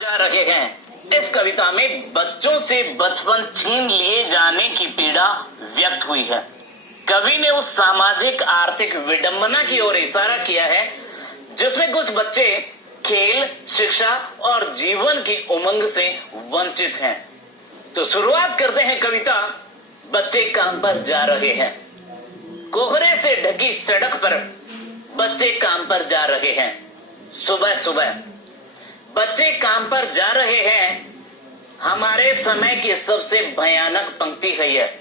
जा रहे हैं। इस कविता में बच्चों से बचपन छीन लिए जाने की पीड़ा व्यक्त हुई है। कवि ने उस सामाजिक आर्थिक विडंबना की ओर इशारा किया है जिसमें कुछ बच्चे खेल, शिक्षा और जीवन की उमंग से वंचित हैं। तो शुरुआत करते हैं कविता। बच्चे काम पर जा रहे हैं। कोहरे से ढकी सड़क पर बच्चे काम पर जा रहे हैं। सुबह सुबह बच्चे काम पर जा रहे हैं। हमारे समय की सबसे भयानक पंक्ति है यह।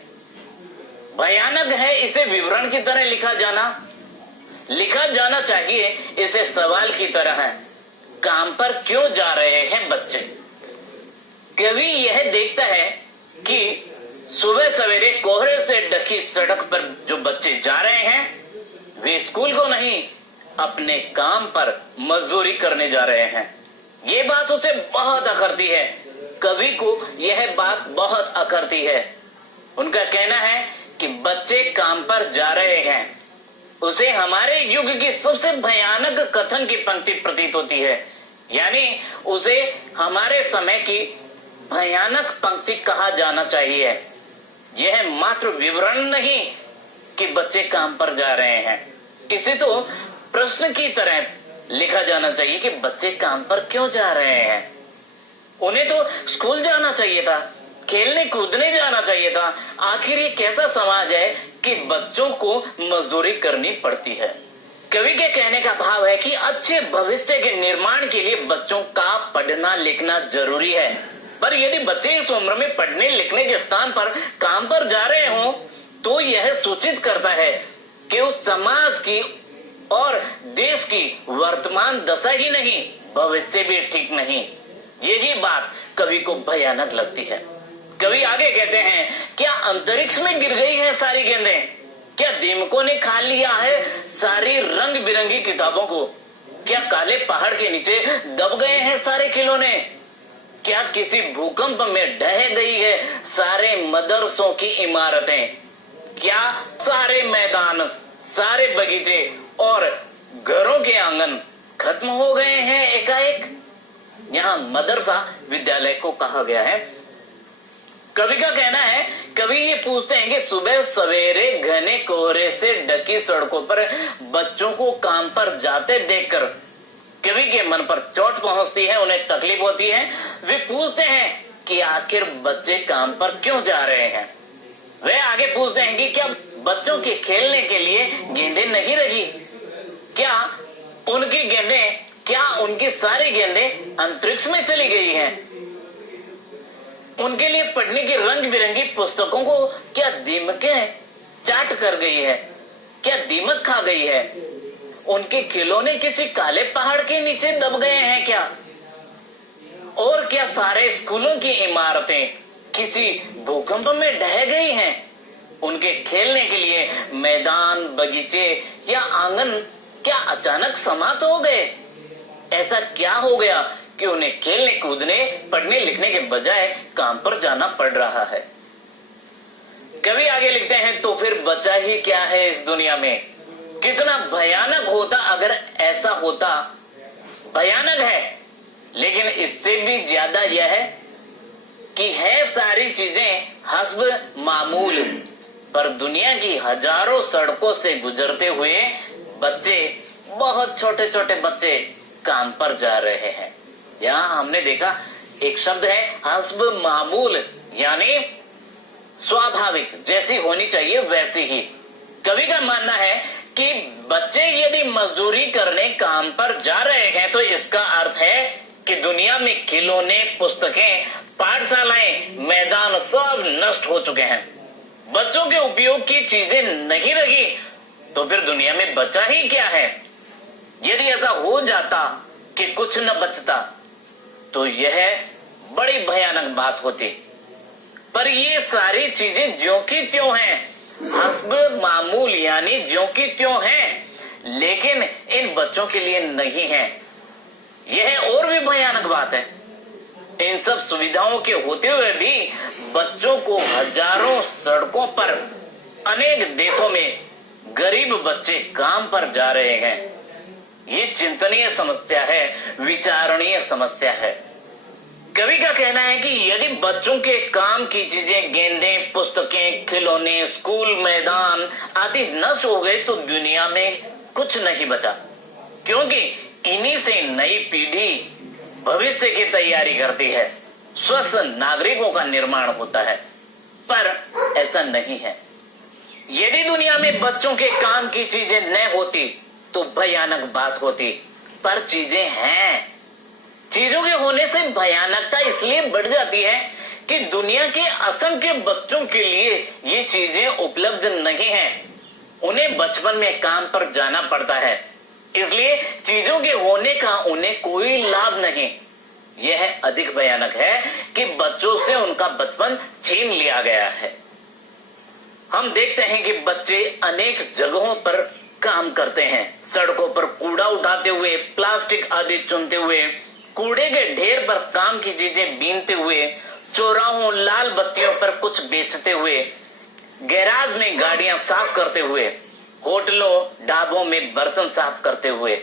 भयानक है इसे विवरण की तरह लिखा जाना चाहिए इसे सवाल की तरह है। काम पर क्यों जा रहे हैं बच्चे? कवि यह देखता है कि सुबह सवेरे कोहरे से ढकी सड़क पर जो बच्चे जा रहे हैं वे स्कूल को नहीं अपने काम पर मजदूरी करने जा रहे हैं। ये बात उसे बहुत अखरती है। कवि को यह बात बहुत अखरती है। उनका कहना है कि बच्चे काम पर जा रहे हैं। उसे हमारे युग की सबसे भयानक कथन की पंक्ति प्रतीत होती है, यानी उसे हमारे समय की भयानक पंक्ति कहा जाना चाहिए। यह मात्र विवरण नहीं कि बच्चे काम पर जा रहे हैं, इसे तो प्रश्न की तरह लिखा जाना चाहिए कि बच्चे काम पर क्यों जा रहे हैं। उन्हें तो स्कूल जाना चाहिए था, खेलने कूदने जाना चाहिए था। आखिर ये कैसा समाज है कि बच्चों को मजदूरी करनी पड़ती है? कवि के कहने का भाव है कि अच्छे भविष्य के निर्माण के लिए बच्चों का पढ़ना लिखना जरूरी है, पर यदि बच्चे इस उम्र में पढ़ने लिखने के स्थान पर काम पर जा रहे हों तो यह सूचित करता है कि उस समाज की और देश की वर्तमान दशा ही नहीं भविष्य भी ठीक नहीं। यही बात कवि को भयानक लगती है। कवि आगे कहते हैं, क्या अंतरिक्ष में गिर गई है सारी गेंदें? क्या दीमकों ने खा लिया है सारी रंग बिरंगी किताबों को? क्या काले पहाड़ के नीचे दब गए हैं सारे खिलौने? क्या किसी भूकंप में ढह गई है सारे मदरसों की इमारतें? क्या सारे मैदान, सारे बगीचे और घरों के आंगन खत्म हो गए हैं एकाएक? यहाँ मदरसा विद्यालय को कहा गया है। कवि का कहना है, कवि ये पूछते हैं कि सुबह सवेरे घने कोहरे से ढकी सड़कों पर बच्चों को काम पर जाते देखकर कवि के मन पर चोट पहुंचती है, उन्हें तकलीफ होती है। वे पूछते हैं कि आखिर बच्चे काम पर क्यों जा रहे हैं। वे आगे पूछते हैं कि क्या बच्चों के खेलने के लिए गेंदें नहीं रही? क्या उनकी सारी गेंदें अंतरिक्ष में चली गई हैं? उनके लिए पढ़ने की रंग बिरंगी पुस्तकों को क्या दीमकें चाट कर गई है? क्या दीमक खा गई है? उनके खिलौने किसी काले पहाड़ के नीचे दब गए हैं क्या? और क्या सारे स्कूलों की इमारतें किसी भूकंप में ढह गई हैं? उनके खेलने के लिए मैदान, बगीचे या आंगन क्या अचानक समाप्त हो गए? ऐसा क्या हो गया कि उन्हें खेलने कूदने, पढ़ने लिखने के बजाय काम पर जाना पड़ रहा है? कवि आगे लिखते हैं, तो फिर बचा ही क्या है इस दुनिया में? कितना भयानक होता अगर ऐसा होता। भयानक है, लेकिन इससे भी ज्यादा यह है कि है सारी चीजें हस्ब मामूल, पर दुनिया की हजारों सड़कों से गुजरते हुए बच्चे, बहुत छोटे छोटे बच्चे काम पर जा रहे हैं। यहाँ हमने देखा एक शब्द है हस्ब मामूल, यानी स्वाभाविक, जैसी होनी चाहिए वैसी ही। कवि का मानना है कि बच्चे यदि मजदूरी करने काम पर जा रहे हैं तो इसका अर्थ है कि दुनिया में खिलौने, पुस्तकें, पाठशालाएं, मैदान सब नष्ट हो चुके हैं। बच्चों के उपयोग की चीजें नहीं रही तो फिर दुनिया में बचा ही क्या है? यदि ऐसा हो जाता कि कुछ न बचता तो यह बड़ी भयानक बात होती, पर ये सारी चीजें ज्यों की त्यों हैं, हस्ब मामूल यानी ज्यों की त्यों हैं, लेकिन इन बच्चों के लिए नहीं है। यह और भी भयानक बात है। इन सब सुविधाओं के होते हुए भी बच्चों को हजारों सड़कों पर अनेक देशों में गरीब बच्चे काम पर जा रहे हैं। ये चिंतनीय समस्या है, विचारणीय समस्या है। कहना है कि यदि बच्चों के काम की चीजें, गेंदें, पुस्तकें, खिलौने, स्कूल मैदान आदि नष्ट हो गए तो दुनिया में कुछ नहीं बचा, क्योंकि इन्हीं से नई पीढ़ी भविष्य की तैयारी करती है, स्वस्थ नागरिकों का निर्माण होता है। पर ऐसा नहीं है। यदि दुनिया में बच्चों के काम की चीजें न होती तो भयानक बात होती, पर चीजें हैं। चीजों के होने से भयानकता इसलिए बढ़ जाती है कि दुनिया के असंख्य बच्चों के लिए ये चीजें उपलब्ध नहीं हैं। उन्हें बचपन में काम पर जाना पड़ता है, इसलिए चीजों के होने का उन्हें कोई लाभ नहीं। यह अधिक भयानक है कि बच्चों से उनका बचपन छीन लिया गया है। हम देखते हैं कि बच्चे अनेक जगहों पर काम करते हैं, सड़कों पर कूड़ा उठाते हुए, प्लास्टिक आदि चुनते हुए, कूड़े के ढेर पर काम की चीजें बीनते हुए, चौराहों, लाल बत्तियों पर कुछ बेचते हुए, गैराज में गाड़ियां साफ करते हुए, होटलों ढाबों में बर्तन साफ करते हुए,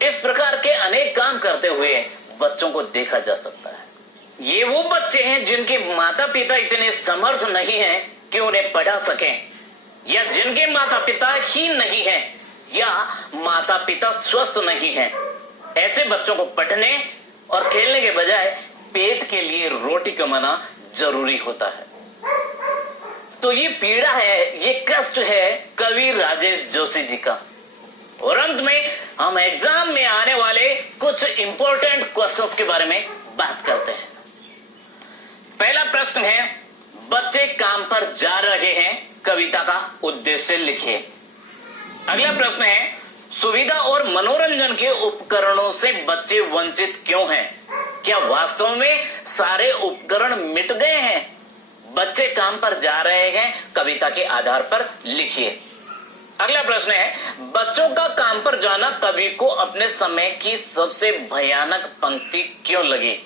इस प्रकार के अनेक काम करते हुए बच्चों को देखा जा सकता है। ये वो बच्चे हैं जिनके माता पिता इतने समर्थ नहीं हैं कि उन्हें पढ़ा सकें, या जिनके माता पिता ही नहीं हैं, या माता पिता स्वस्थ नहीं हैं। ऐसे बच्चों को पढ़ने और खेलने के बजाय पेट के लिए रोटी कमाना जरूरी होता है। तो ये पीड़ा है, ये कष्ट है कवि राजेश जोशी जी का। और अंत में हम एग्जाम में आने वाले कुछ इंपॉर्टेंट क्वेश्चंस के बारे में बात करते हैं। पहला प्रश्न है, बच्चे काम पर जा रहे हैं, कविता का उद्देश्य लिखिए। अगला प्रश्न है, सुविधा और मनोरंजन के उपकरणों से बच्चे वंचित क्यों हैं? क्या वास्तव में सारे उपकरण मिट गए हैं? बच्चे काम पर जा रहे हैं, कविता के आधार पर लिखिए। अगला प्रश्न है, बच्चों का काम पर जाना कवि को अपने समय की सबसे भयानक पंक्ति क्यों लगी?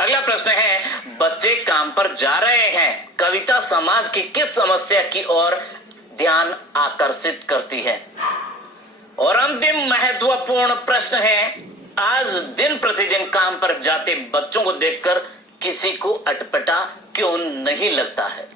अगला प्रश्न है, बच्चे काम पर जा रहे हैं, कविता समाज की किस समस्या की ओर ध्यान आकर्षित करती है? और अंतिम महत्वपूर्ण प्रश्न है, आज दिन प्रतिदिन काम पर जाते बच्चों को देखकर किसी को अटपटा क्यों नहीं लगता है?